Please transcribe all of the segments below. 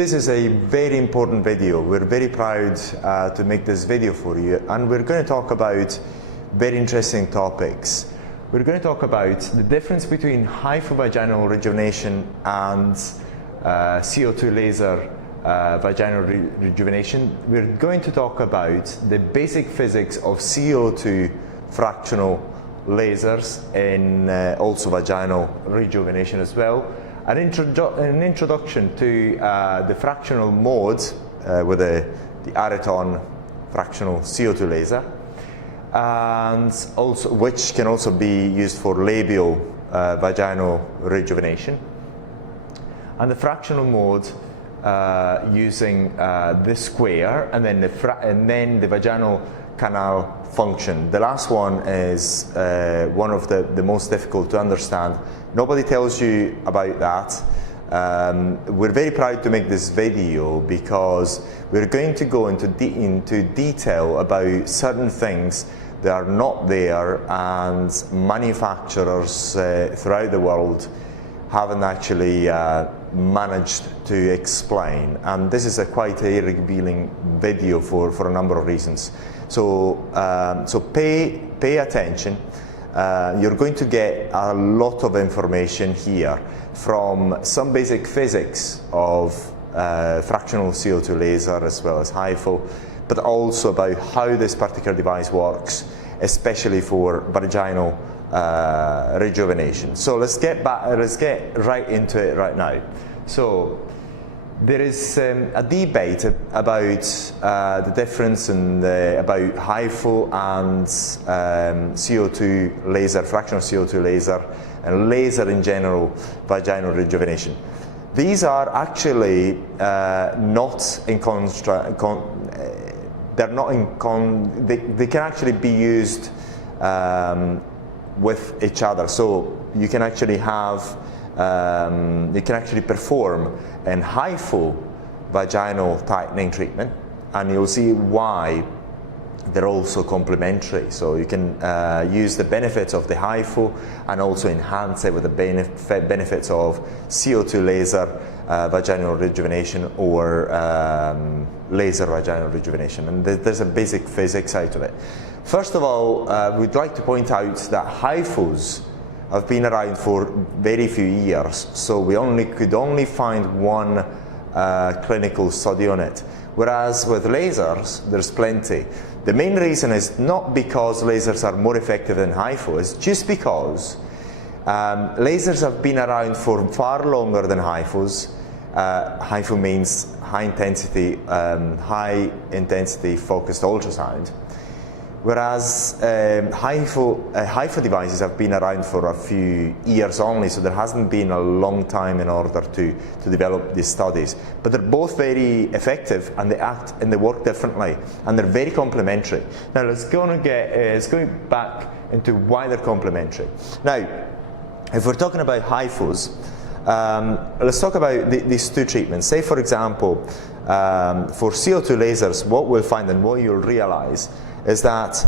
This is a very important video. We're very proud to make this video for you, and we're going to talk about very interesting topics. We're going to talk about the difference between hyphovaginal rejuvenation and CO2 laser vaginal rejuvenation. We're going to talk about the basic physics of CO2 fractional lasers in also vaginal rejuvenation as well. An introduction to the fractional mode with the Areton fractional CO2 laser, and also which can also be used for labial vaginal rejuvenation, and the fractional mode using the square and then the vaginal canal function. The last one is one of the most difficult to understand. Nobody tells you about that. We're very proud to make this video because we're going to go into detail about certain things that are not there, and manufacturers throughout the world haven't actually managed to explain. And this is quite a revealing video for a number of reasons. So pay attention. You're going to get a lot of information here, from some basic physics of fractional CO2 laser as well as HIFO, but also about how this particular device works, especially for vaginal rejuvenation. So let's get right into it right now. So there is a debate about the difference in about HIFO and CO2 laser, fractional CO2 laser, and laser in general, vaginal rejuvenation. These are actually not in they can actually be used with each other. So you can actually have perform an HIFO vaginal tightening treatment, and you'll see why they're also complementary. So you can use the benefits of the HIFO and also enhance it with the benefits of CO2 laser vaginal rejuvenation or laser vaginal rejuvenation. And there's a basic physics out of it. First of all, we'd like to point out that HIFOs have been around for very few years, so we could only find one clinical study on it. Whereas with lasers, there's plenty. The main reason is not because lasers are more effective than HIFO, it's just because lasers have been around for far longer than HIFOs. HIFO means high intensity focused ultrasound. Whereas HIFO devices have been around for a few years only, so there hasn't been a long time in order to develop these studies. But they're both very effective, and they act and they work differently, and they're very complementary. Now let's go back into why they're complementary. Now, if we're talking about HIFOs, let's talk about these two treatments. Say, for example, for CO2 lasers, what we'll find and what you'll realize is that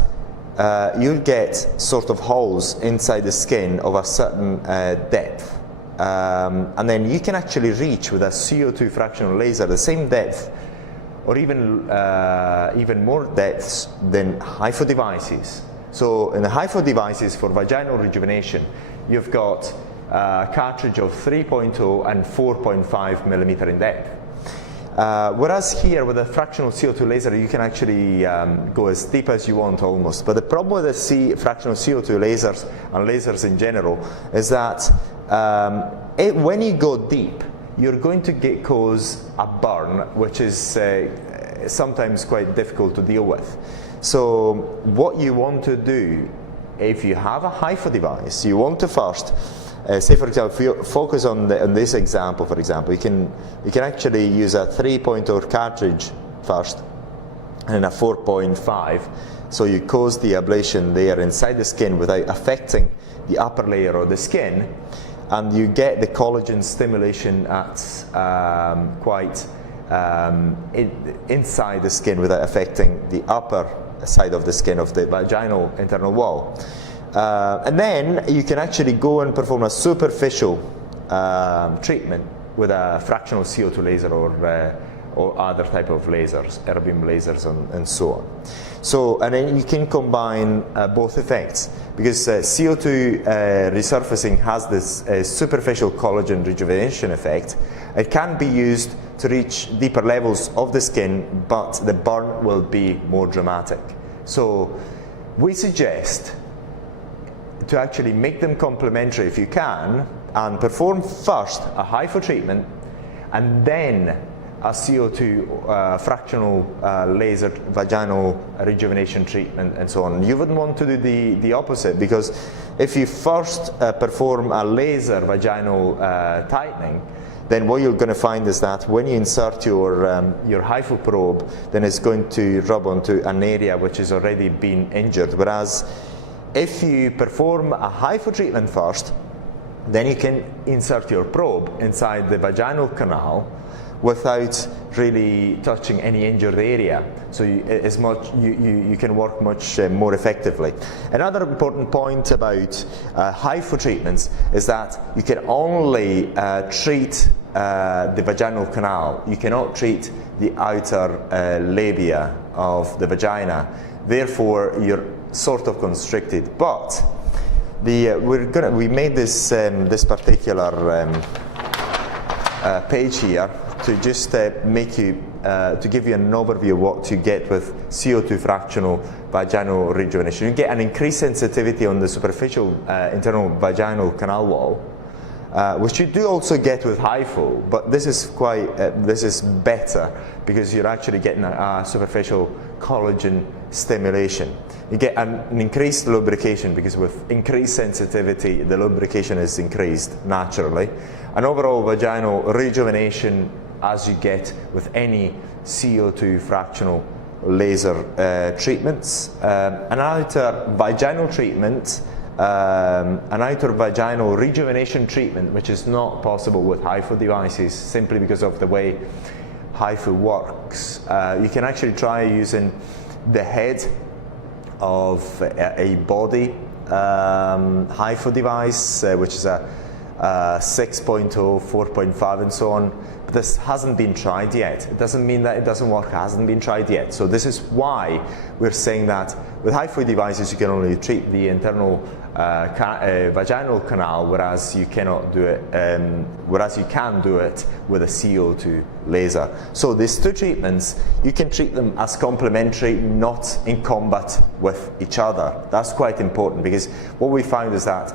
you'll get sort of holes inside the skin of a certain depth, and then you can actually reach with a CO2 fractional laser the same depth, or even more depths than HIFO devices. So in the HIFO devices for vaginal rejuvenation, you've got a cartridge of 3.0 and 4.5 millimeter in depth. Whereas here with a fractional CO2 laser, you can actually go as deep as you want almost. But the problem with the fractional CO2 lasers and lasers in general is that when you go deep, you're going to cause a burn, which is sometimes quite difficult to deal with. So what you want to do, if you have a HIFO device, you want to first say, for example, if you focus on this example, for example, you can actually use a 3.0 cartridge first and a 4.5. So you cause the ablation there inside the skin without affecting the upper layer of the skin, and you get the collagen stimulation at inside the skin without affecting the upper side of the skin of the vaginal internal wall. And then you can actually go and perform a superficial treatment with a fractional CO2 laser or other type of lasers, erbium lasers and so on. So, and then you can combine both effects, because CO2 resurfacing has this superficial collagen rejuvenation effect. It can be used to reach deeper levels of the skin, but the burn will be more dramatic. So we suggest to actually make them complementary if you can, and perform first a HIFU treatment and then a CO2 fractional laser vaginal rejuvenation treatment and so on. You wouldn't want to do the opposite, because if you first perform a laser vaginal tightening, then what you're going to find is that when you insert your HIFU probe, then it's going to rub onto an area which has already been injured. Whereas if you perform a HIFU treatment first, then you can insert your probe inside the vaginal canal without really touching any injured area. So you can work much more effectively. Another important point about HIFU treatments is that you can only treat the vaginal canal. You cannot treat the outer labia of the vagina. Therefore, you're sort of constricted. But we made this this particular page here to just make you to give you an overview of what you get with CO2 fractional vaginal rejuvenation. You get an increased sensitivity on the superficial internal vaginal canal wall, which you do also get with HIFU, but this is better because you're actually getting a superficial collagen stimulation. You get an increased lubrication, because with increased sensitivity the lubrication is increased naturally. An overall vaginal rejuvenation as you get with any CO2 fractional laser treatments. An outer vaginal treatment, an outer vaginal rejuvenation treatment, which is not possible with HIFU devices simply because of the way HIFU works. You can actually try using the head of a body HIFU device, which is a 6.0, 4.5 and so on. But this hasn't been tried yet. It doesn't mean that it doesn't work, it hasn't been tried yet. So this is why we're saying that with HIFU devices you can only treat the internal vaginal canal, whereas you cannot do it, whereas you can do it with a CO2 laser. So these two treatments, you can treat them as complementary, not in combat with each other. That's quite important, because what we found is that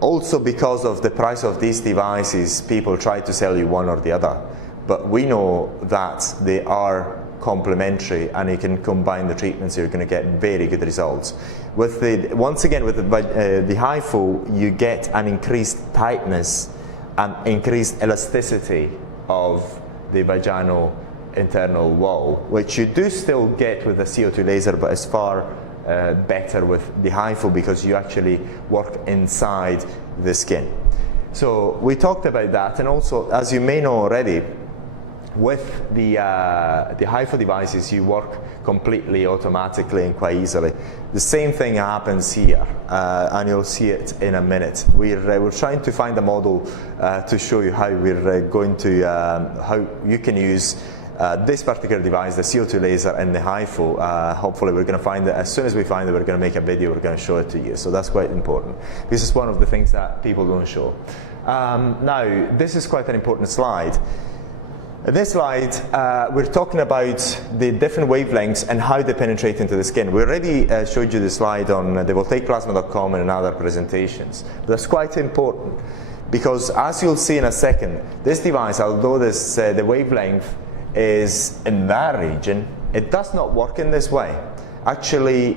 also because of the price of these devices, people try to sell you one or the other. But we know that they are complementary, and you can combine the treatments, you're going to get very good results. With once again, with the HIFU, you get an increased tightness and increased elasticity of the vaginal internal wall, which you do still get with the CO2 laser, but it's far better with the HIFU because you actually work inside the skin. So we talked about that, and also, as you may know already, with the HIFU devices you work completely automatically and quite easily. The same thing happens here, and you'll see it in a minute. We're trying to find a model to show you how we're going to how you can use this particular device, the CO2 laser and the HIFU. Hopefully we're going to find it. As soon as we find it, we're going to make a video, we're going to show it to you. So that's quite important. This is one of the things that people don't show. Now, this is quite an important slide. In this slide, we're talking about the different wavelengths and how they penetrate into the skin. We already showed you the slide on thevoltaicplasma.com and in other presentations. But that's quite important, because as you'll see in a second, this device, although the wavelength is in that region, it does not work in this way. Actually,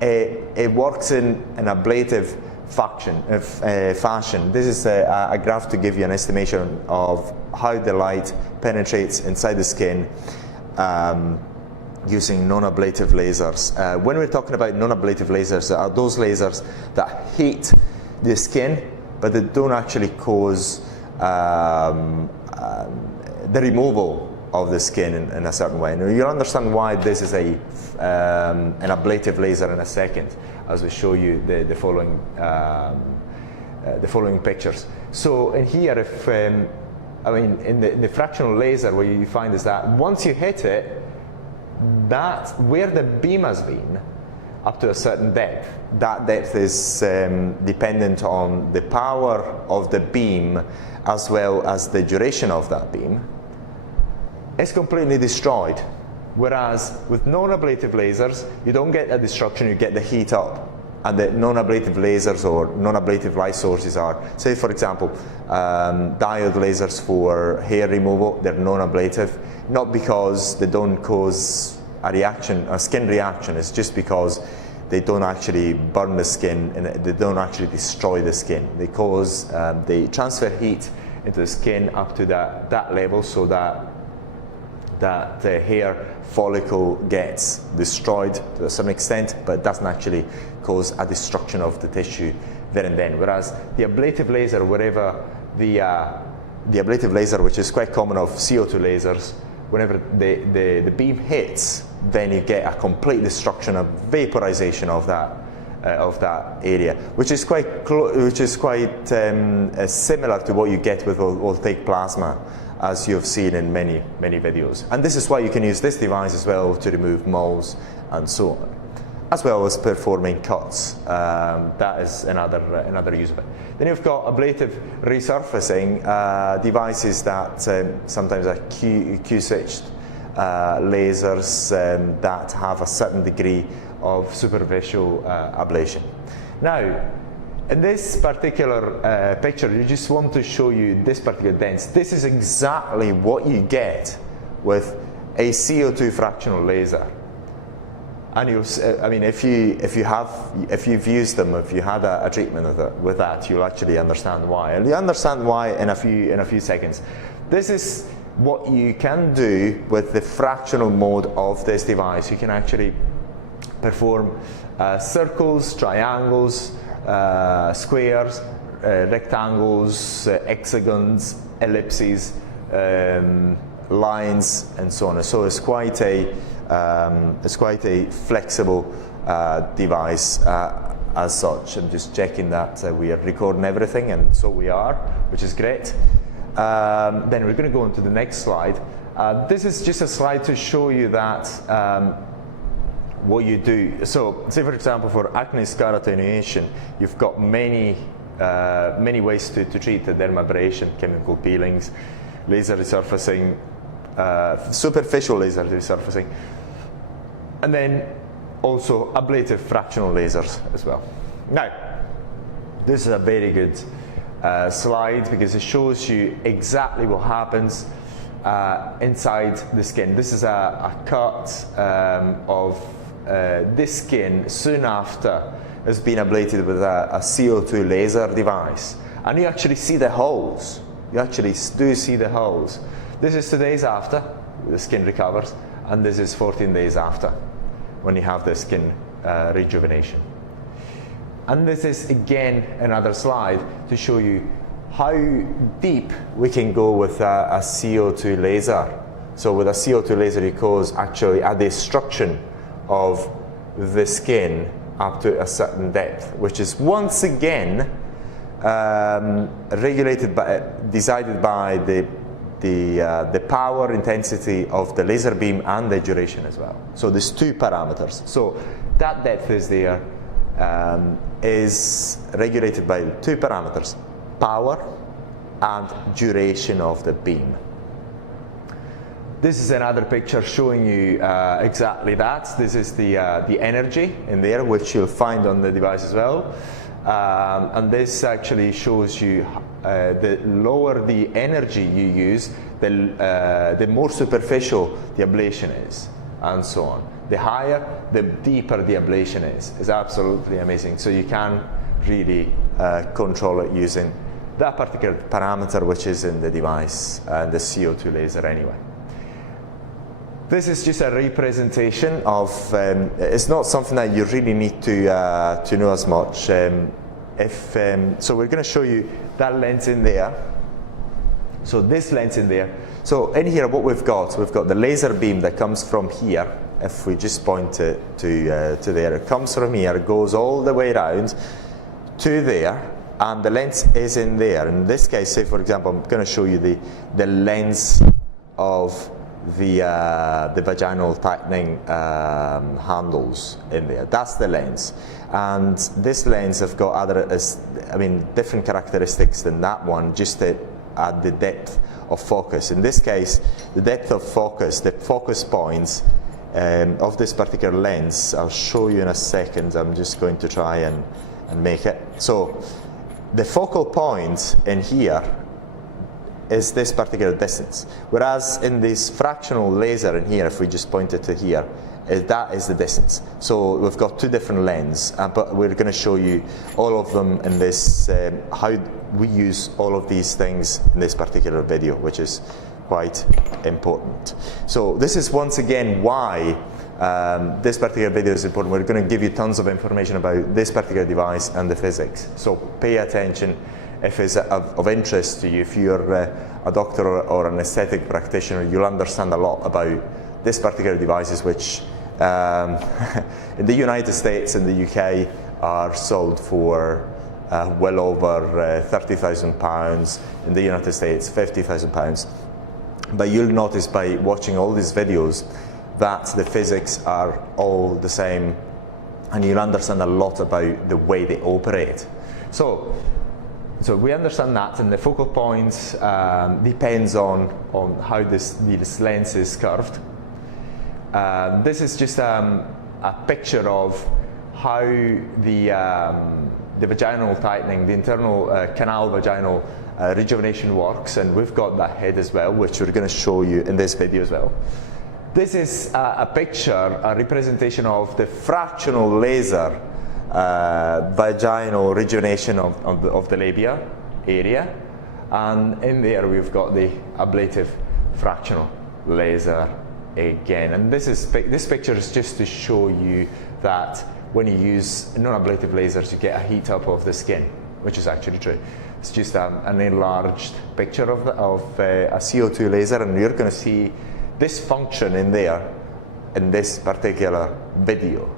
it works in an ablative fashion. This is a graph to give you an estimation of how the light penetrates inside the skin using non-ablative lasers. When we're talking about non-ablative lasers, are those lasers that heat the skin, but they don't actually cause the removal of the skin in a certain way. Now, you'll understand why this is an ablative laser in a second, as we show you the following pictures. So in here, I mean, in the fractional laser, what you find is that once you hit it, that where the beam has been, up to a certain depth, that depth is dependent on the power of the beam as well as the duration of that beam. It's completely destroyed. Whereas with non-ablative lasers, you don't get a destruction, you get the heat up. And the non-ablative lasers or non-ablative light sources are, say for example, diode lasers for hair removal. They're non-ablative, not because they don't cause a reaction, a skin reaction. It's just because they don't actually burn the skin and they don't actually destroy the skin. They cause, they transfer heat into the skin up to that level, so that the hair follicle gets destroyed to a certain extent, but it doesn't actually cause a destruction of the tissue there and then. Whereas the ablative laser, wherever the ablative laser, which is quite common of CO2 lasers, whenever the beam hits, then you get a complete destruction, a vaporization of that area, which is quite similar to what you get with voltaic plasma, as you've seen in many videos. And this is why you can use this device as well to remove moles and so on, as well as performing cuts. That is another use of it. Then you've got ablative resurfacing devices that sometimes are Q-switched lasers that have a certain degree of superficial ablation. Now, in this particular picture, you just want to show you this particular dents. This is exactly what you get with a CO2 fractional laser. And I mean, if you've used them, if you had a treatment with that, you'll actually understand why. And you understand why in a few seconds. This is what you can do with the fractional mode of this device. You can actually perform circles, triangles, squares, rectangles, hexagons, ellipses, lines, and so on. So it's quite a flexible device as such. I'm just checking that we are recording everything, and so we are, which is great. Then we're going to go on to the next slide. This is just a slide to show you that what you do. So, say for example, for acne scar attenuation, you've got many ways to treat the dermabrasion: chemical peelings, laser resurfacing, superficial laser resurfacing, and then also ablative fractional lasers as well. Now, this is a very good slide because it shows you exactly what happens inside the skin. This is a cut of this skin soon after it's been ablated with a CO2 laser device, and you actually see the holes. You actually do see the holes. This is 2 days after the skin recovers, and this is 14 days after when you have the skin rejuvenation. And this is again another slide to show you how deep we can go with a CO2 laser. So with a CO2 laser, it causes actually a destruction of the skin up to a certain depth, which is once again decided by the power intensity of the laser beam and the duration as well. So there's two parameters. So that depth is there, is regulated by two parameters: power and duration of the beam. This is another picture showing you exactly that. This is the energy in there, which you'll find on the device as well. And this actually shows you the lower the energy you use, the more superficial the ablation is, and so on. The higher, the deeper the ablation is. It's absolutely amazing. So you can really control it using that particular parameter, which is in the device, the CO2 laser anyway. This is just a representation of, it's not something that you really need to know as much. So we're going to show you that lens in there. So this lens in there. So in here what we've got the laser beam that comes from here. If we just point it to there, it comes from here, goes all the way around to there, and the lens is in there. In this case, say for example, I'm going to show you the lens of the vaginal tightening handles in there. That's the lens, and this lens have got different characteristics than that one, just at the depth of focus. In this case, the depth of focus, the focus points of this particular lens, I'll show you in a second. I'm just going to try and make it. So the focal point in here is this particular distance, whereas in this fractional laser in here, if we just point it to here, that is the distance. So we've got two different lenses, but we're going to show you all of them in this, how we use all of these things in this particular video, which is quite important. So this is once again why this particular video is important. We're going to give you tons of information about this particular device and the physics. So pay attention if it's of interest to you. If you're a doctor or an aesthetic practitioner, you'll understand a lot about this particular devices, which in the United States and the UK are sold for well over £30,000. In the United States, £50,000. But you'll notice by watching all these videos that the physics are all the same, and you'll understand a lot about the way they operate. So we understand that, and the focal points depends on how this lens is curved. This is just a picture of how the vaginal tightening, the internal canal vaginal rejuvenation works, and we've got that head as well, which we're going to show you in this video as well. This is a picture, a representation of the fractional laser vaginal rejuvenation of the labia area, and in there we've got the ablative fractional laser again. And this picture is just to show you that when you use non-ablative lasers, you get a heat up of the skin, which is actually true. It's just an enlarged picture of a CO2 laser, and you're going to see this function in there in this particular video.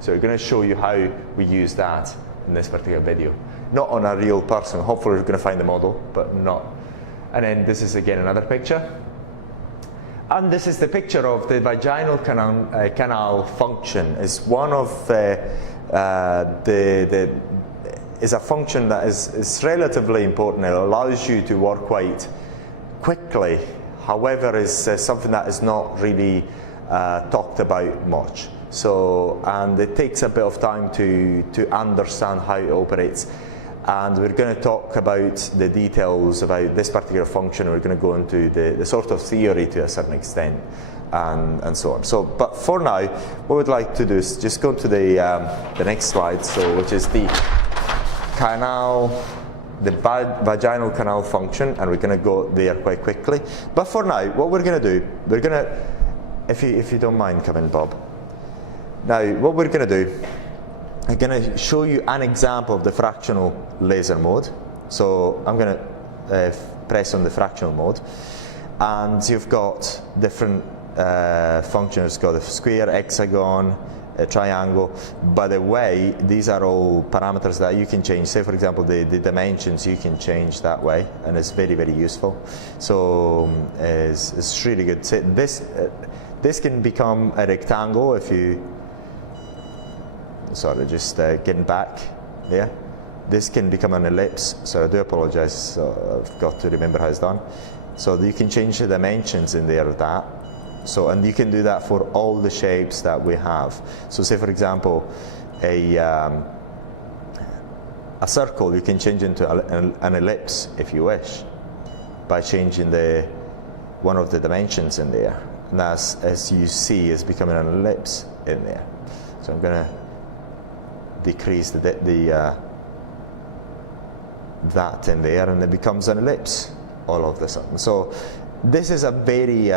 So we're going to show you how we use that in this particular video. Not on a real person. Hopefully we're going to find the model, but not. And then this is again another picture. And this is the picture of the vaginal canal function. It's one of is a function that is relatively important. It allows you to work quite quickly. However, is something that is not really talked about much. So, and it takes a bit of time to understand how it operates. And we're going to talk about the details about this particular function. We're going to go into the sort of theory to a certain extent, and so on. So, but for now, what we'd like to do is just go to the next slide, so which is the vaginal canal function, and we're going to go there quite quickly. But for now, what we're going to do, we're going to, if you don't mind coming, Bob. Now, what we're going to do, I'm going to show you an example of the fractional laser mode. So I'm going to press on the fractional mode, and you've got different functions. You've got a square, hexagon, a triangle. By the way, these are all parameters that you can change. Say for example, the dimensions you can change that way, and it's very, very useful. So it's really good. So this can become a rectangle if you. Sorry, just getting back there. This can become an ellipse, so I do apologize, so I've got to remember how it's done. So you can change the dimensions in there of that. So, and you can do that for all the shapes that we have. So say for example, a circle, you can change into an ellipse if you wish, by changing one of the dimensions in there. And that's, as you see, is becoming an ellipse in there. So I'm going to decrease that in there, and it becomes an ellipse all of a sudden. So this is a very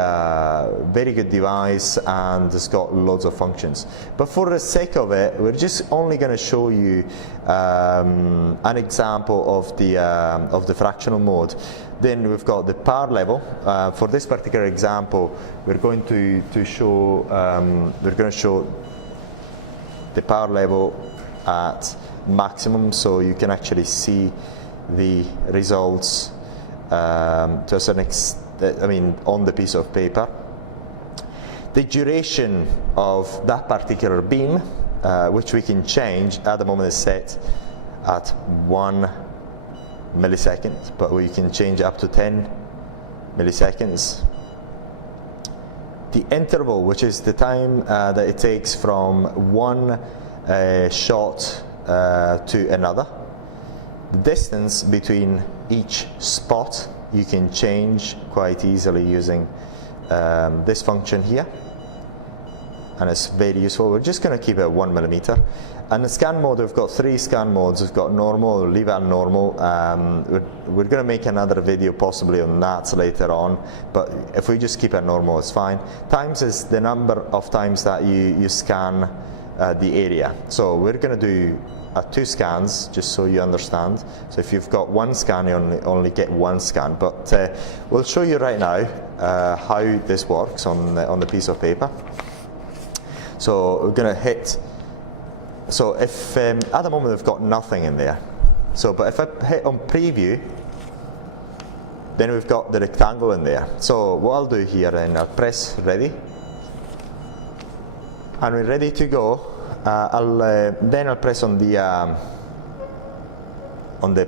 very good device, and it's got loads of functions. But for the sake of it, we're just only going to show you an example of the fractional mode. Then we've got the power level. For this particular example, we're going to show the power level at maximum, so you can actually see the results to a certain extent, I mean, on the piece of paper. The duration of that particular beam, which we can change at the moment, is set at 1 millisecond, but we can change up to 10 milliseconds. The interval, which is the time that it takes from one shot to another. The distance between each spot you can change quite easily using this function here, and it's very useful. We're just going to keep it at 1 millimeter. And the scan mode, we've got 3 scan modes. We've got normal, leave at normal. We're going to make another video possibly on that later on, but if we just keep it normal, it's fine. Times is the number of times that you scan the area. So we're going to do 2 scans, just so you understand. So if you've got 1 scan, you only get 1 scan. But we'll show you right now how this works on the piece of paper. So we're going to hit. So if at the moment we've got nothing in there. So, but if I hit on preview, then we've got the rectangle in there. So what I'll do here, then I'll press ready, and we're ready to go. Then I'll press on the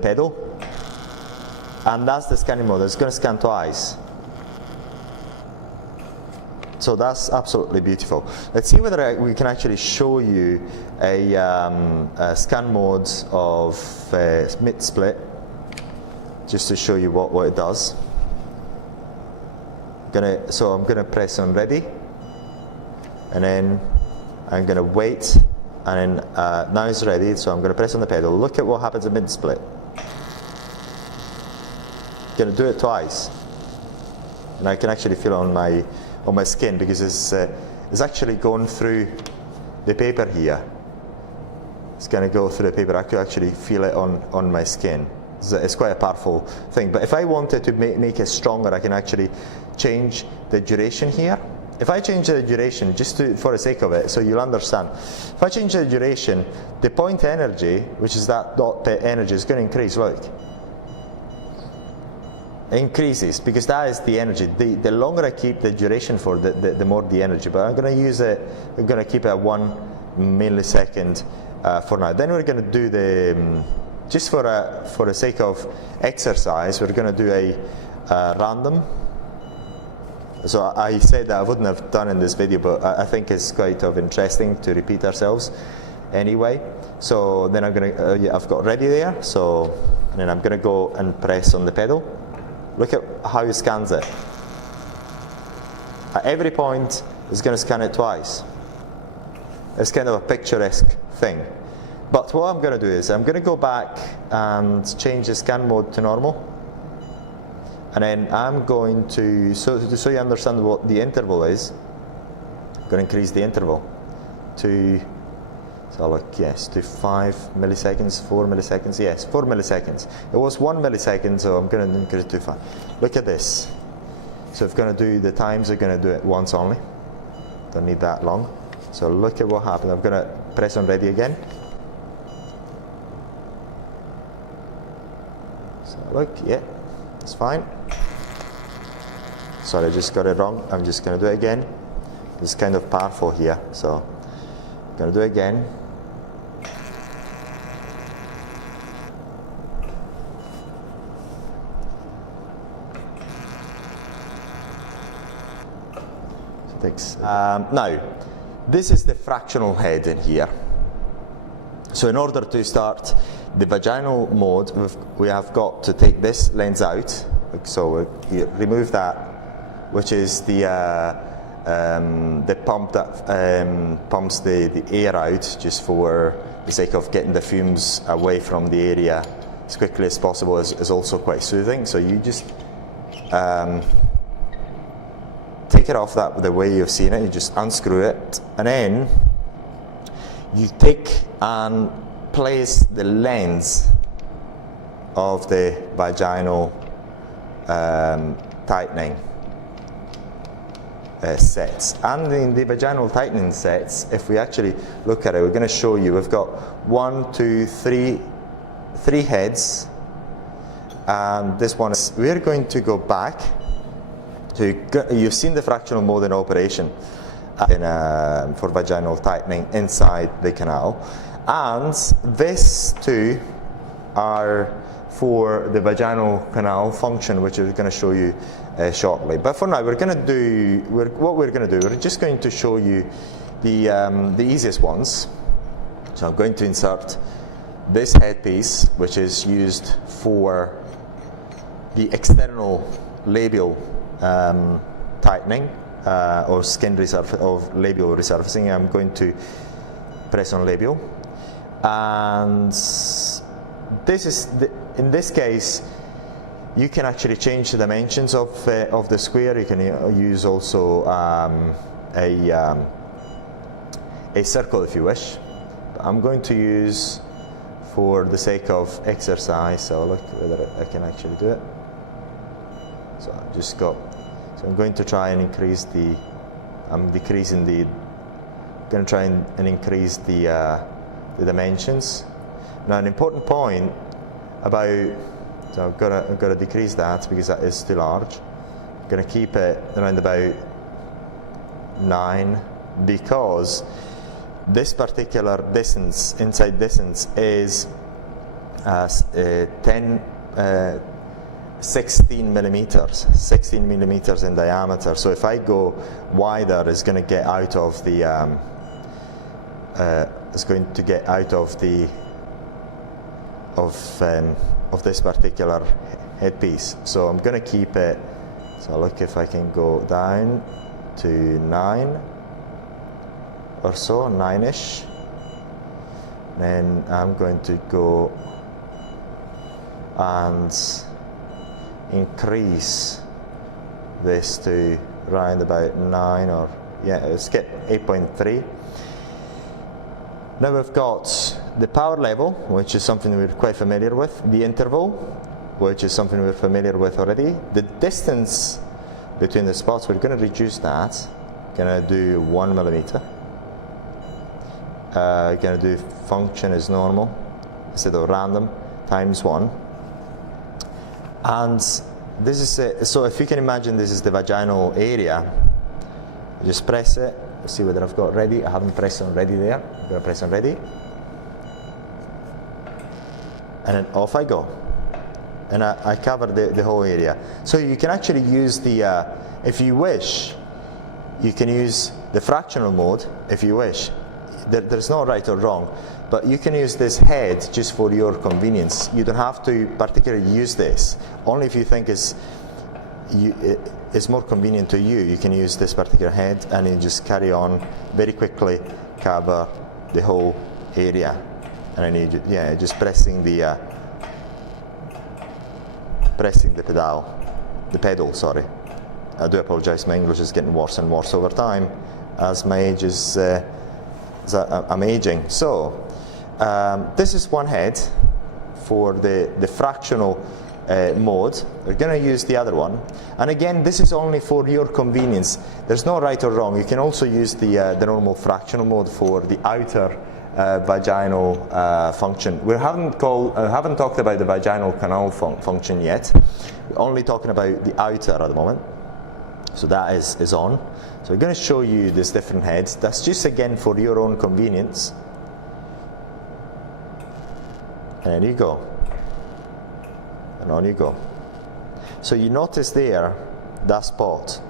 pedal, and that's the scanning mode. It's going to scan twice. So that's absolutely beautiful. Let's see whether we can actually show you a scan mode of mid split, just to show you what it does. So I'm gonna press on ready, and then I'm gonna wait, and then now it's ready. So I'm gonna press on the pedal. Look at what happens at mid split. Gonna do it twice, and I can actually feel it on my skin, because it's actually going through the paper here. It's going to go through the paper. I can actually feel it on my skin. It's quite a powerful thing. But if I wanted to make it stronger, I can actually change the duration here. If I change the duration, just for the sake of it, so you'll understand. If I change the duration, the point energy, which is that dot energy, is going to increase. Look. Increases, because that is the energy. The longer I keep the duration for, the more the energy. But I'm going to use it. I'm going to keep it at 1 millisecond for now. Then we're going to do the just for the sake of exercise. We're going to do a random. So I said that I wouldn't have done in this video, but I think it's quite interesting to repeat ourselves anyway. So then I'm going to. I've got ready there. So and then I'm going to go and press on the pedal. Look at how he scans it. At every point, he's going to scan it twice. It's kind of a picturesque thing. But what I'm going to do is I'm going to go back and change the scan mode to normal. And then I'm going to, so you understand what the interval is, I'm going to increase the interval to, so look, yes, to 5 milliseconds, 4 milliseconds, yes, 4 milliseconds. It was 1 millisecond, so I'm going to increase it to 5. Look at this. So if I'm going to do the times, I'm going to do it once only. Don't need that long. So look at what happened. I'm going to press on ready again. So look, yeah, it's fine. Sorry, I just got it wrong. I'm just going to do it again. It's kind of powerful here, so I'm going to do it again. Now, this is the fractional head in here. So in order to start the vaginal mode, we have got to take this lens out. So we remove that, which is the pump that pumps the air out, just for the sake of getting the fumes away from the area as quickly as possible. Is also quite soothing. So you just take it off the way you've seen it. You just unscrew it, and then you take and place the lens of the vaginal tightening sets. And in the vaginal tightening sets, if we actually look at it, we're going to show you, we've got 1, 2, 3 heads, and this one is, we're going to go back to, you've seen the fractional mode in operation for vaginal tightening inside the canal, and these two are for the vaginal canal function, which we're going to show you shortly. But for now, we're going to do, we're just going to show you the easiest ones. So I'm going to insert this headpiece, which is used for the external labial tightening or skin of labial resurfacing. I'm going to press on labial, and this is in this case you can actually change the dimensions of the square. You can use also a circle if you wish. But I'm going to use, for the sake of exercise, so look whether I can actually do it. So I've just got, so I'm going to try and increase the, I'm decreasing the, I'm going to try and increase the dimensions. Now an important point about, so I've got to decrease that because that is too large. I'm going to keep it around about 9, because this particular distance, inside distance, is 16 millimeters in diameter. So if I go wider, it's going to get out of the of this particular headpiece. So I'm going to keep it. So look if I can go down to 9 or so, 9ish. Then I'm going to go and increase this to around about 9, or yeah, let's get 8.3. Now we've got the power level, which is something we're quite familiar with, the interval, which is something we're familiar with already, the distance between the spots, we're going to reduce that, going to do 1 millimeter. Going to do function as normal instead of random, times 1. And this is so if you can imagine, this is the vaginal area. Just press it. Let's see whether I've got ready. I haven't pressed on ready there. I'm going to press on ready, and then off I go, and I cover the whole area. So you can actually use the if you wish, you can use the fractional mode if you wish. There's no right or wrong, but you can use this head just for your convenience. You don't have to particularly use this. Only if you think it's more convenient to you, you can use this particular head, and you just carry on very quickly, cover the whole area. And then you just pressing the pedal. Sorry, I do apologize. My English is getting worse and worse over time as my age is. I'm aging. So this is one head for the fractional mode. We're going to use the other one, and again, this is only for your convenience. There's no right or wrong. You can also use the normal fractional mode for the outer vaginal function. We haven't talked about the vaginal canal function yet. We're only talking about the outer at the moment. So that is on. So we're going to show you these different heads. That's just again for your own convenience. And there you go. And on you go. So you notice there, that spot.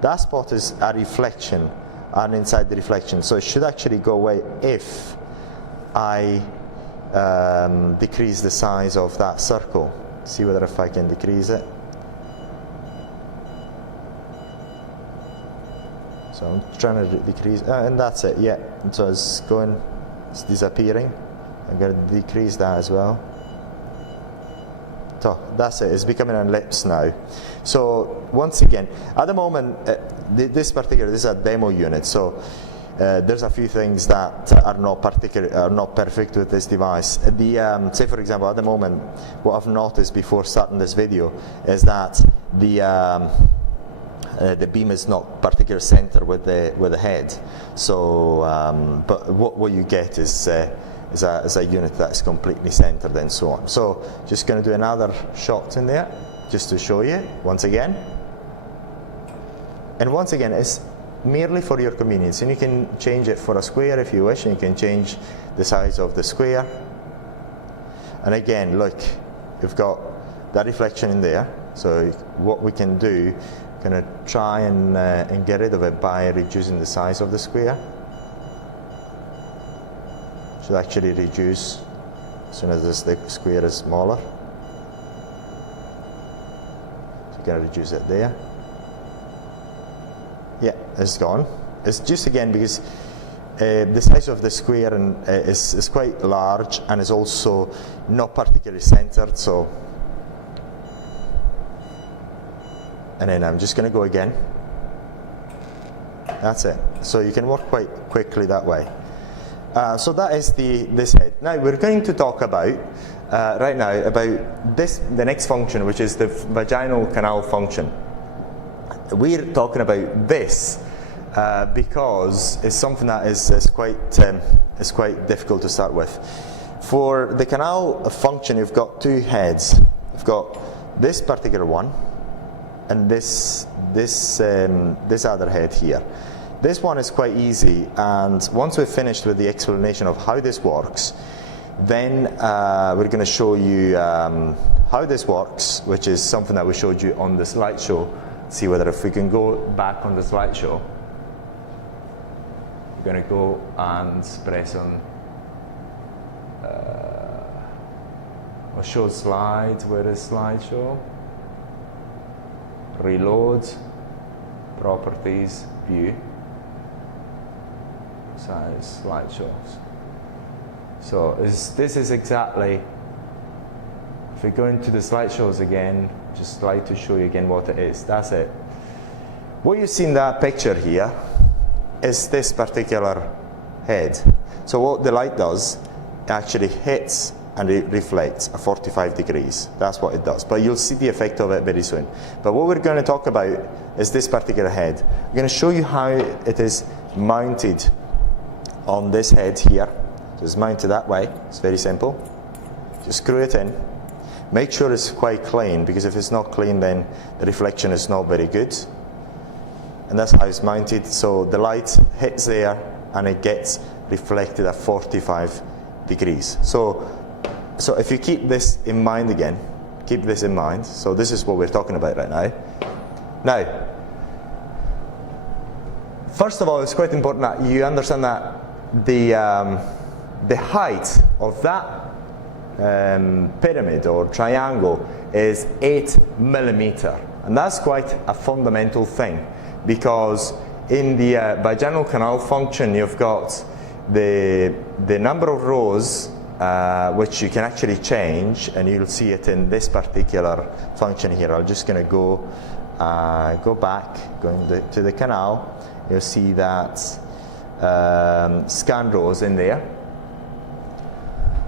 That spot is a reflection, and inside the reflection. So it should actually go away if I decrease the size of that circle. See whether if I can decrease it. So I'm trying to decrease, and that's it, yeah. So it's going, it's disappearing. I'm going to decrease that as well. So that's it, it's becoming an ellipse now. So once again, at the moment, this is a demo unit. So there's a few things that are not perfect with this device. Say for example, at the moment, what I've noticed before starting this video is that the beam is not particularly centered with the head. So, but what you get is is a unit that's completely centered and so on. So just going to do another shot in there just to show you once again. And once again, it's merely for your convenience, and you can change it for a square if you wish, and you can change the size of the square. And again, look, you've got that reflection in there. So what we can do, kind of try and get rid of it by reducing the size of the square. Should actually reduce as soon as the square is smaller. So you're going to reduce it there. Yeah, it's gone. It's just again because the size of the square is quite large and is also not particularly centered. So, and then I'm just going to go again. That's it. So you can work quite quickly that way. So that is this head. Now we're going to talk about right now about the next function, which is the vaginal canal function. We're talking about this because it's something that is quite difficult to start with. For the canal function, you've got two heads. You've got this particular one and this other head here. This one is quite easy, and once we've finished with the explanation of how this works, then we're going to show you how this works, which is something that we showed you on the slideshow. See whether if we can go back on the slideshow. We're going to go and press on or show slides. Where is slideshow? Reload, properties, view, size, slideshows. So this is exactly, if we go into the slideshows again, just like to show you again what it is. That's it. What you see in that picture here is this particular head. So what the light does, it actually hits and it reflects at 45 degrees. That's what it does. But you'll see the effect of it very soon. But what we're going to talk about is this particular head. I'm going to show you how it is mounted on this head here. So it's mounted that way. It's very simple. Just screw it in. Make sure it's quite clean, because if it's not clean, then the reflection is not very good. And that's how it's mounted. So the light hits there and it gets reflected at 45 degrees. So if you keep this in mind again, keep this in mind. So this is what we're talking about right now. Now, first of all, it's quite important that you understand that the height of that pyramid or triangle is 8 millimeter, and that's quite a fundamental thing, because in the vaginal canal function you've got the number of rows which you can actually change, and you'll see it in this particular function here. I'm just going to go back, going to the canal. You'll see that scan rows in there.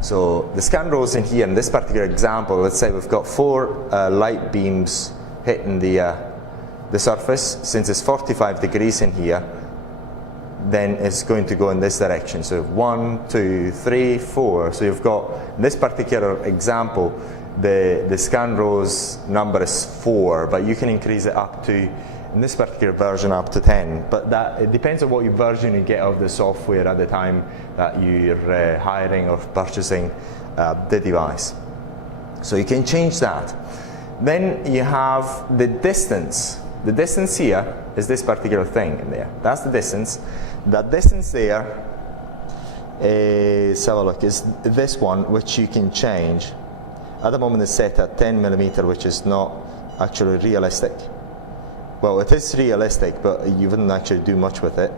So the scan rows in here, in this particular example, let's say we've got 4 light beams hitting the surface. Since it's 45 degrees in here, then it's going to go in this direction. So 1, 2, 3, 4. So you've got, in this particular example, the scan rows number is 4, but you can increase it up to, in this particular version, up to 10. But that, it depends on what version you get of the software at the time that you're hiring or purchasing the device. So you can change that. Then you have the distance. The distance here is this particular thing in there. That's the distance. That distance there is, have a look, is this one, which you can change. At the moment it's set at 10 millimeter, which is not actually realistic. Well, it is realistic, but you wouldn't actually do much with it.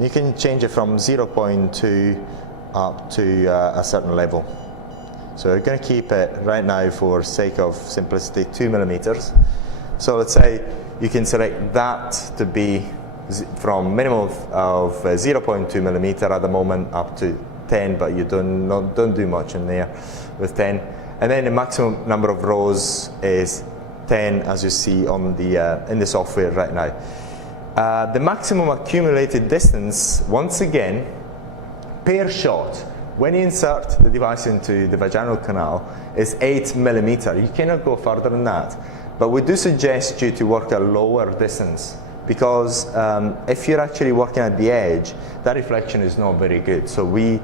You can change it from 0.2 up to a certain level. So we're going to keep it right now, for sake of simplicity, 2 millimeters. So let's say you can select that to be from minimum of 0.2 millimeter at the moment up to 10, but you don't do much in there with 10. And then the maximum number of rows is 10, as you see on the in the software right now. The maximum accumulated distance, once again, per shot, when you insert the device into the vaginal canal, it's 8 millimeter. You cannot go further than that. But we do suggest you to work a lower distance, because if you're actually working at the edge, that reflection is not very good. So we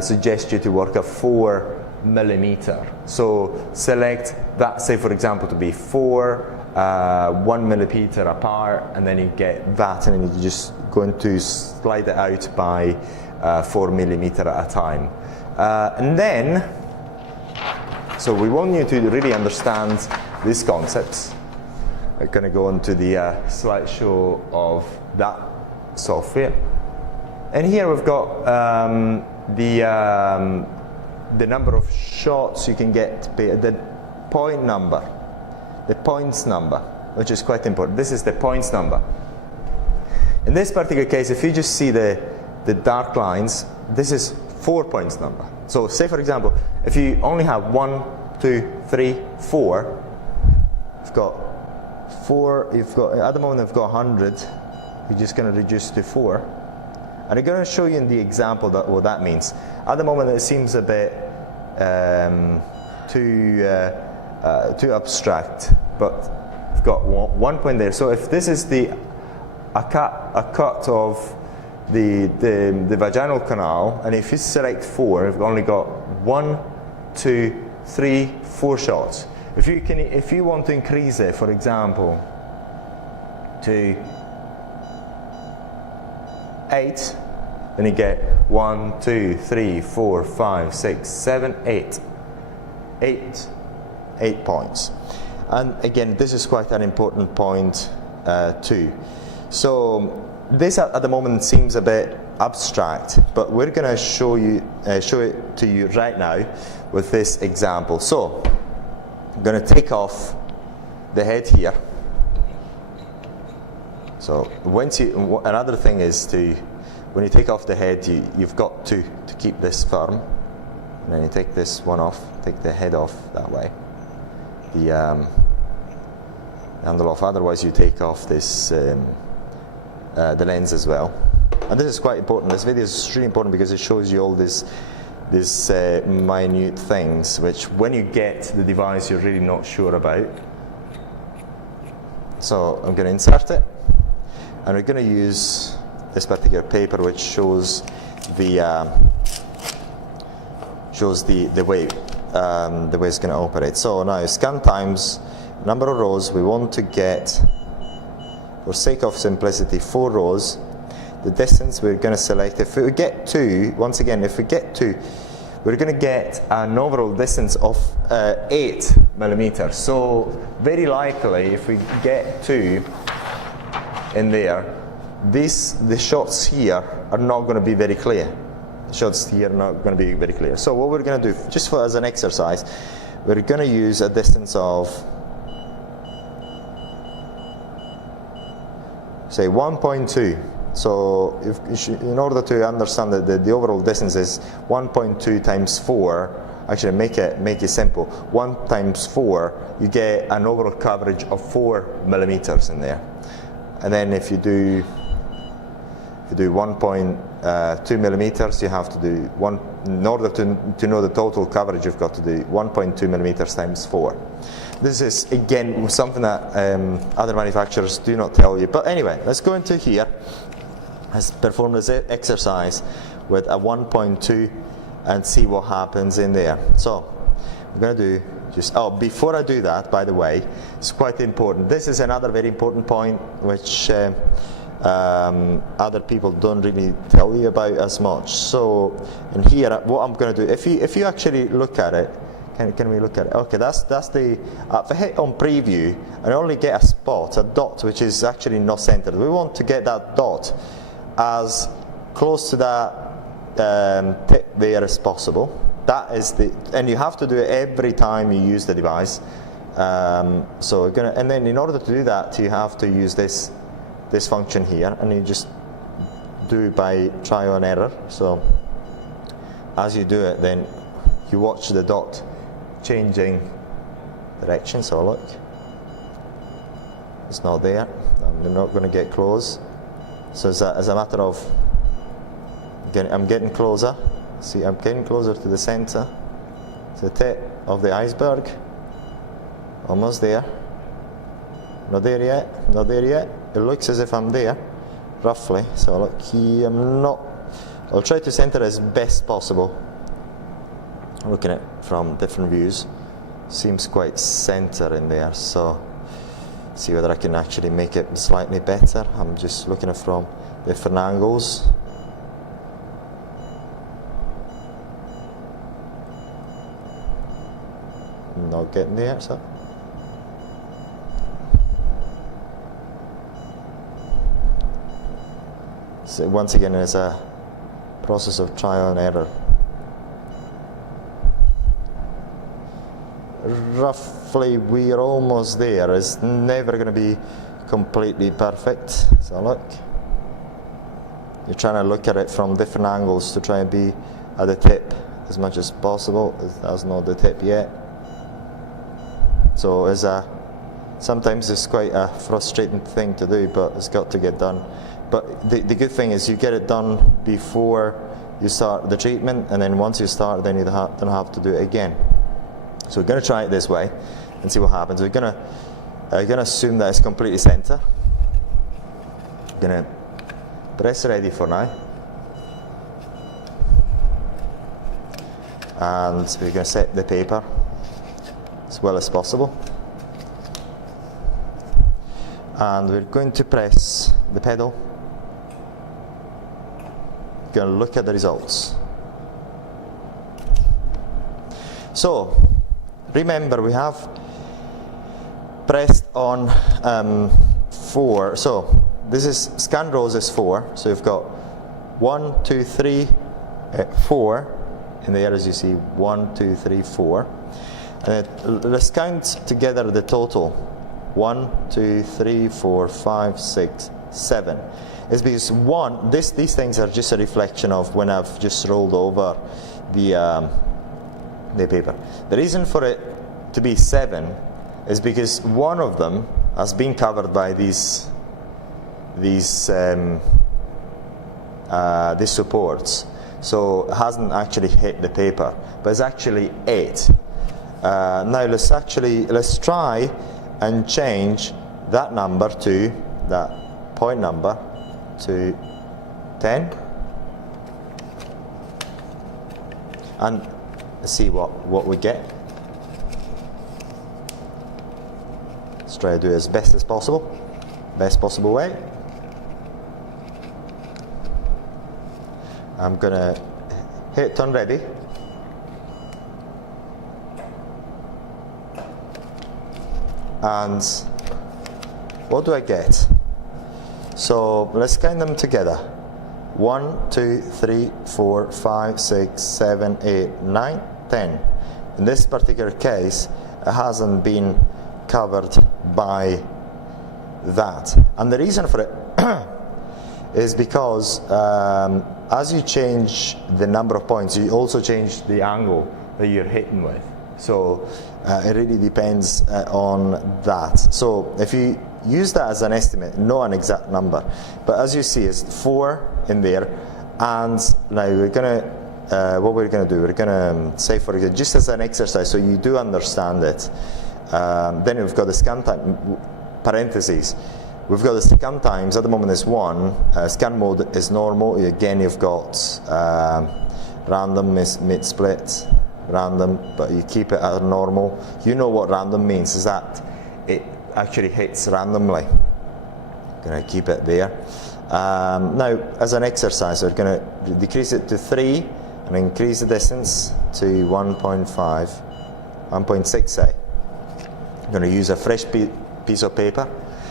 suggest you to work a 4 millimeter. So select that, say for example, to be 1 millimeter apart, and then you get that, and then you're just going to slide it out by 4 millimeter at a time. And then, so we want you to really understand these concepts. I'm going to go into the slideshow of that software. And here we've got the number of shots you can get, the point number, the points number, which is quite important. This is the points number. In this particular case, if you just see the dark lines, this is 4 points number. So say for example, if you only have 1, 2, 3, 4, you've got 4, at the moment I've got 100, you're just going to reduce to 4. And I'm going to show you in the example what that means. At the moment it seems a bit too abstract, but I've got 1 point there. So if this is a cut of the vaginal canal, and if you select 4, you've only got 1, 2, 3, 4 shots. If you want to increase it, for example, to 8, then you get 1, 2, 3, 4, 5, 6, 7, 8. 8 points. And again, this is quite an important point too. So this at the moment seems a bit abstract, but we're going to show it to you right now with this example. So I'm going to take off the head here. So another thing is when you take off the head, you've got to keep this firm, and then you take this one off, take the head off that way, the handle off. Otherwise, you take off this the lens as well. And this is quite important. This video is really important because it shows you all these minute things, which when you get the device, you're really not sure about. So I'm going to insert it, and we're going to use this particular paper, which shows the way it's going to operate. So now scan times number of rows. We want to get, for sake of simplicity, 4 rows. The distance we're going to select, if we get 2, once again, if we get 2, we're going to get an overall distance of 8 millimeters. So very likely, if we get 2 in there, the shots here are not going to be very clear. The shots here are not going to be very clear. So what we're going to do, just as an exercise, we're going to use a distance of, say, 1.2. So in order to understand that the overall distance is 1.2 times 4, actually make it simple. 1 times 4, you get an overall coverage of 4 millimeters in there. And then if you do 1.2 millimeters, you have to do in order to know the total coverage, you've got to do 1.2 millimeters times 4. This is again something that other manufacturers do not tell you. But anyway, let's go into here. Let's perform this exercise with a 1.2 and see what happens in there. So I'm going to do before I do that, by the way, it's quite important. This is another very important point which other people don't really tell you about as much. So in here, what I'm going to do, if you actually look at it, can we look at it? Okay, that's the, if I hit on preview, I only get a spot, a dot, which is actually not centered. We want to get that dot as close to that tip there as possible. That is and you have to do it every time you use the device. So we're gonna, and then in order to do that, you have to use this function here, and you just do by trial and error. So as you do it, then you watch the dot changing direction. So look, it's not there. I'm not going to get close. So as a matter of, I'm getting closer See, I'm getting closer to the center, to the tip of the iceberg. Almost there. Not there yet, not there yet. It looks as if I'm there, roughly. So look here, I'll try to center as best possible. Looking at it from different views. Seems quite center in there, so see whether I can actually make it slightly better. I'm just looking at it from different angles. Not getting there, so. So once again, it's a process of trial and error. Roughly, we're almost there. It's never going to be completely perfect. So look, you're trying to look at it from different angles to try and be at the tip as much as possible. That's not the tip yet. So sometimes it's quite a frustrating thing to do, but it's got to get done. But the good thing is you get it done before you start the treatment, and then once you start, then you don't have to do it again. So we're going to try it this way and see what happens. We're going to assume that it's completely center. Going to press ready for now. And we're going to set the paper as well as possible. And we're going to press the pedal. We're going to look at the results. So, remember, we have pressed on 4. So this is scan rows is 4. So you've got 1, 2, 3, 4 in there, as you see. 1, 2, 3, 4. And let's count together the total. 1, 2, 3, 4, 5, 6, 7. It's because these things are just a reflection of when I've just rolled over the paper. The reason for it to be 7 is because one of them has been covered by these supports, so it hasn't actually hit the paper, but it's actually 8. Now let's try and change that number to that point number to 10, and see what we get. Let's try to do it as best possible way. I'm gonna hit turn ready. And what do I get? So let's count them together. 1, 2, 3, 4, 5, 6, 7, 8, 9, 10. In this particular case, it hasn't been covered by that. And the reason for it is because as you change the number of points, you also change the angle that you're hitting with. So it really depends on that. So if you use that as an estimate, not an exact number, but as you see, it's 4 in there. And now we're gonna what we're gonna do, we're gonna say, for example, just as an exercise, so you do understand it. Then we've got the scan time parentheses. We've got the scan times. At the moment is 1. Scan mode is normal. Again, you've got random, mid split, random, but you keep it at normal. You know what random means, is that it actually hits randomly. Gonna keep it there. Now, as an exercise, we're gonna decrease it to 3 and increase the distance to 1.5, 1.6 say. I'm gonna use a fresh piece of paper.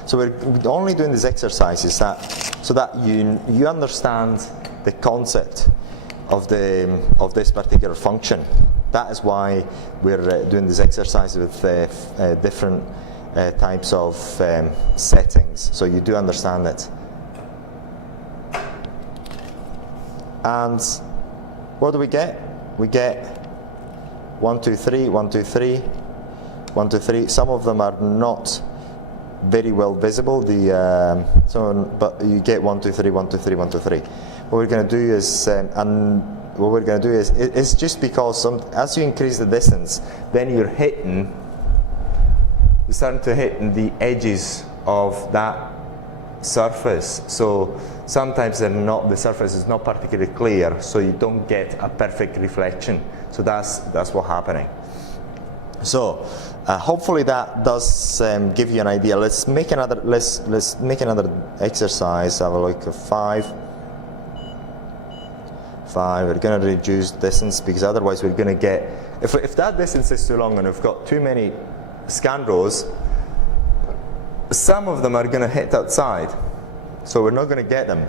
So we're only doing these exercises so that you understand the concept of this particular function. That is why we're doing this exercise with different types of settings, so you do understand it. And what do we get? We get 1, 2, 3, 1, 2, 3, 1, 2, 3. Some of them are not very well visible, but you get 1, 2, 3, 1, 2, 3, 1, 2, 3. What we're going to do is, and what we're going to do is, it's just because as you increase the distance, then you're starting to hit the edges of that surface. So sometimes the surface is not particularly clear, so you don't get a perfect reflection. So that's what's happening. So hopefully that does give you an idea. Let's make another exercise. Have a look at 5. We're going to reduce distance, because otherwise we're going to get, if that distance is too long and we've got too many scan rows, some of them are going to hit outside, so we're not going to get them.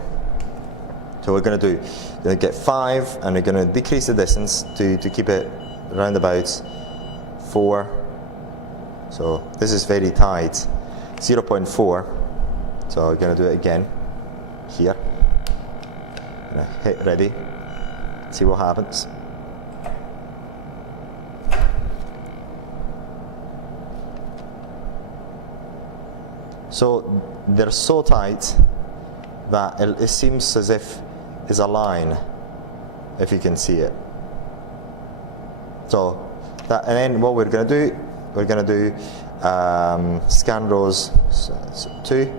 So we're going to get 5, and we're going to decrease the distance to keep it around about 4. So this is very tight, 0.4. So we're going to do it again here. Hit ready. See what happens. So they're so tight that it seems as if it's a line, if you can see it. So that, and then what we're going to do, scan rows 2.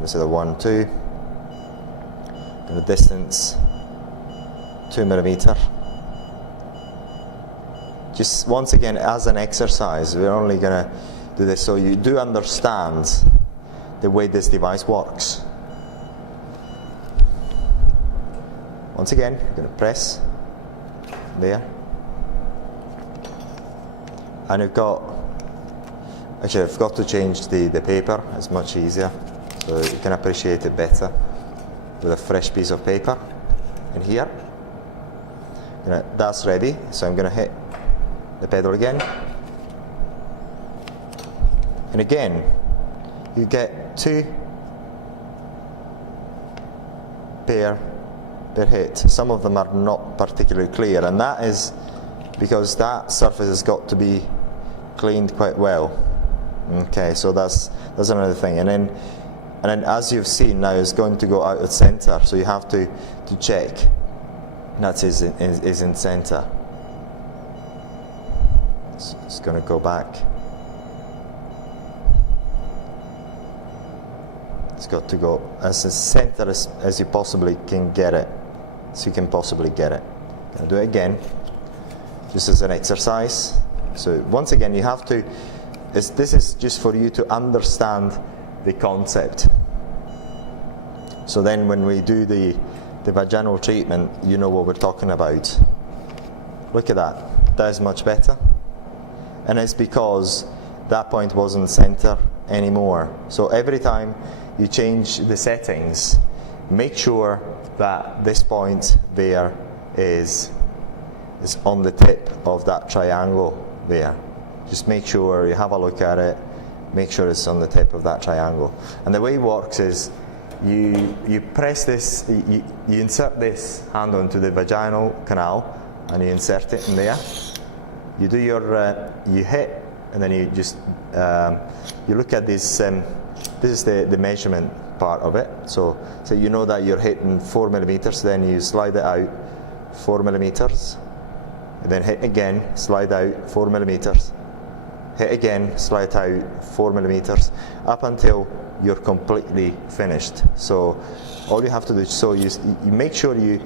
This is the 1, 2. And the distance 2 millimeter. Just once again, as an exercise, we're only going to do this so you do understand the way this device works. Once again, you're going to press there, and you've got, actually I've got to change the paper. It's much easier, so you can appreciate it better with a fresh piece of paper in here. That's ready, so I'm going to hit the pedal again, and again you get 2 per hit. Some of them are not particularly clear, and that is because that surface has got to be cleaned quite well. Okay, so that's another thing. And then as you've seen now, it's going to go out of center, so you have to check that is in center. So it's going to go back. It's got to go as center as you possibly can get it. So you can possibly get it. I'll do it again, just as an exercise. So once again, you have to, this is just for you to understand the concept. So then when we do the vaginal treatment, you know what we're talking about. Look at that. That is much better. And it's because that point wasn't center anymore. So every time you change the settings, make sure that this point there is on the tip of that triangle there. Just make sure you have a look at it, make sure it's on the tip of that triangle. And the way it works is you press this, you insert this hand onto the vaginal canal, and you insert it in there. You do your, you hit, and then you just, you look at this, this is the measurement part of it. So you know that you're hitting 4 millimeters, then you slide it out 4 millimeters, and then hit again, slide out 4 millimeters, hit again, slide out 4 millimeters, up until you're completely finished. So all you have to do, so you make sure you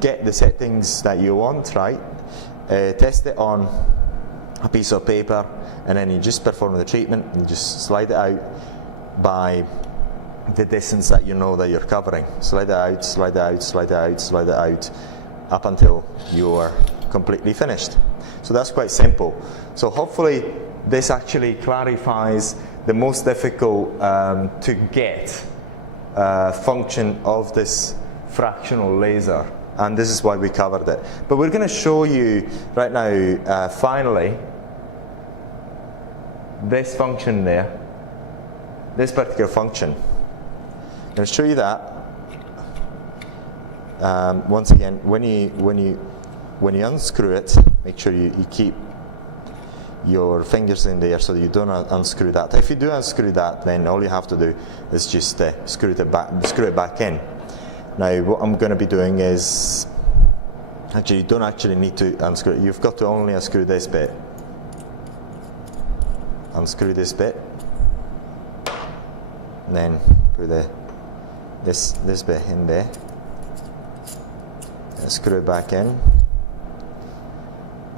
get the settings that you want, right? Test it on a piece of paper, and then you just perform the treatment and just slide it out by the distance that you know that you're covering. Slide it out, slide it out, slide it out, slide it out, up until you are completely finished. So that's quite simple. So hopefully this actually clarifies the most difficult to get function of this fractional laser, and this is why we covered it. But we're going to show you right now, finally, this function there, this particular function. I'm going to show you that. Once again, when you unscrew it, make sure you keep your fingers in there so that you don't unscrew that. If you do unscrew that, then all you have to do is just screw it back in. Now what I'm going to be doing is Actually, you don't actually need to unscrew it. You've got to only unscrew this bit. Unscrew this bit, and then put this bit in there. And screw it back in,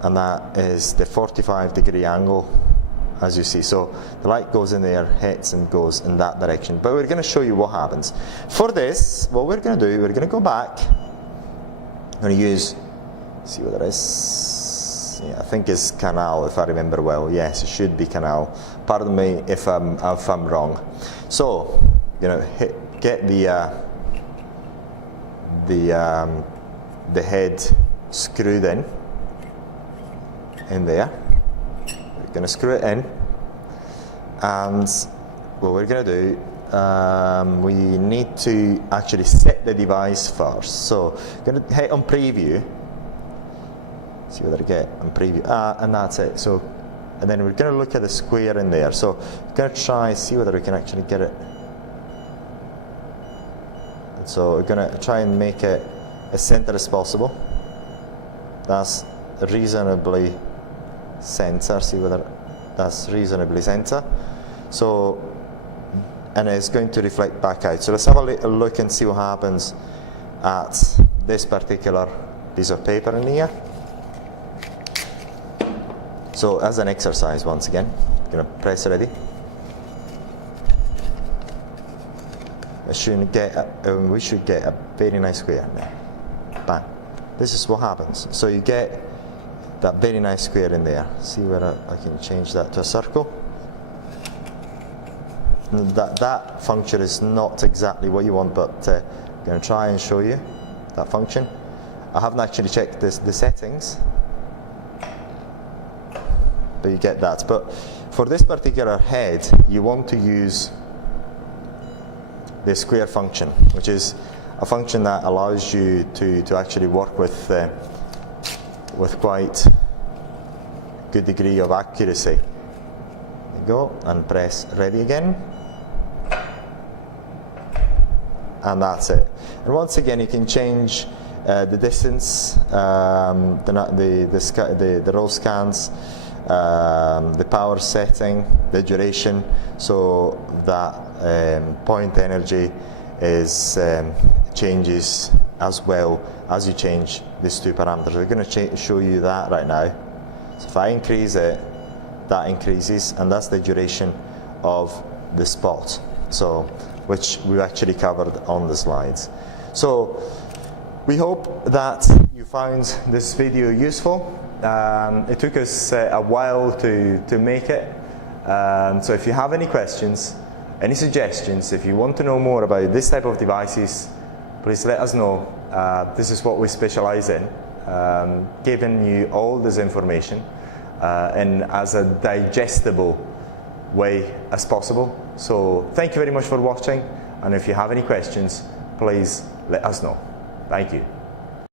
and that is the 45-degree angle, as you see. So the light goes in there, hits, and goes in that direction. But we're going to show you what happens. For this, what we're going to do, we're going to go back. I'm going to use, see what it is. Yeah, I think it's canal, if I remember well. Yes, it should be canal. Pardon me if I'm wrong. So, get the head screwed in there. We're going to screw it in, and what we're going to do, we need to actually set the device first. So I'm going to hit on preview, see what I get on preview, and that's it. So, and then we're going to look at the square in there. So we're going to try see whether we can actually get it. And so we're going to try and make it as center as possible. That's reasonably center. See whether that's reasonably center. So, and it's going to reflect back out. So let's have a little look and see what happens at this particular piece of paper in here. So as an exercise, once again, I'm going to press ready. We should get a very nice square there. Bang. This is what happens. So you get that very nice square in there. See whether I can change that to a circle. That function is not exactly what you want, but I'm going to try and show you that function. I haven't actually checked the settings, but you get that. But for this particular head, you want to use the square function, which is a function that allows you to actually work with quite good degree of accuracy. There you go, and press ready again. And that's it. And once again, you can change the distance, the roll scans, the power setting, the duration, so that point energy is changes as well as you change these two parameters. We're going to show you that right now. So if I increase it, that increases, and that's the duration of the spot. So, which we actually covered on the slides. So we hope that you found this video useful. It took us a while to make it. So if you have any questions, any suggestions, if you want to know more about this type of devices, please let us know. This is what we specialize in, giving you all this information in as a digestible way as possible. So thank you very much for watching, and if you have any questions, please let us know. Thank you.